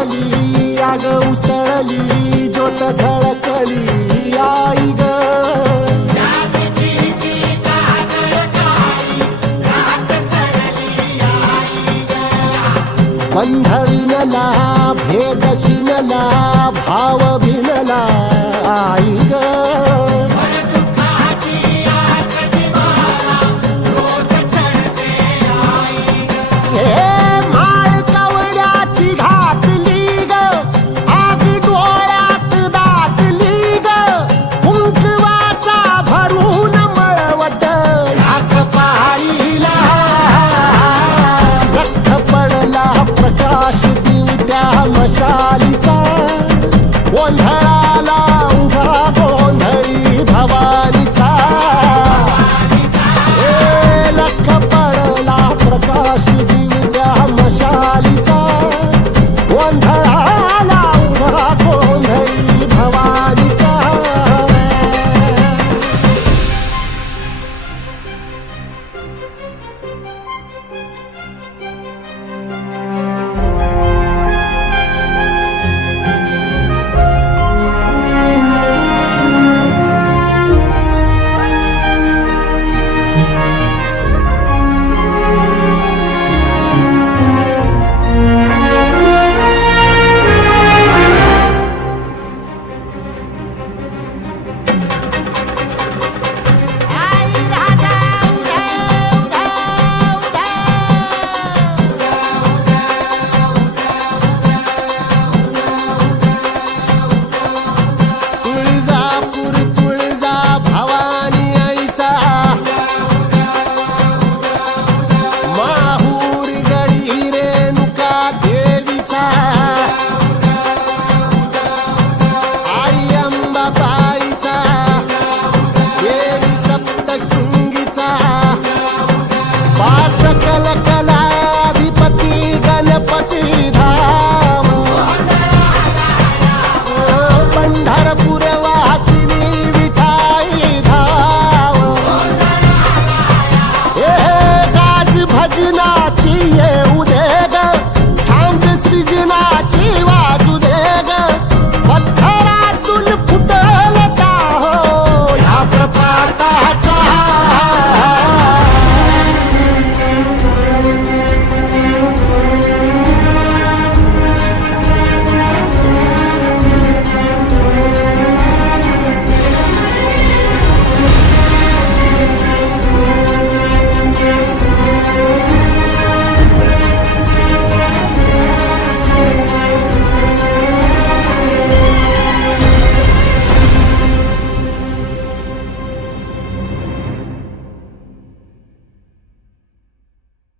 मावली आग उसळली ज्योत झळकली आई ग बंध विनला भेद शिनला भाव भिनला आई ग प्रकाश दिवट्या मशालीचा गोंधळाला उभा गोंधळी भवानीचा लख पडला प्रकाश दिवट्या मशालीचा गोंधळाला उभा गोंधळी भवानीचा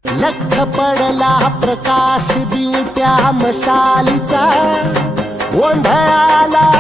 लख पडला प्रकाश दिवट्या मशालीचा गोंधळाला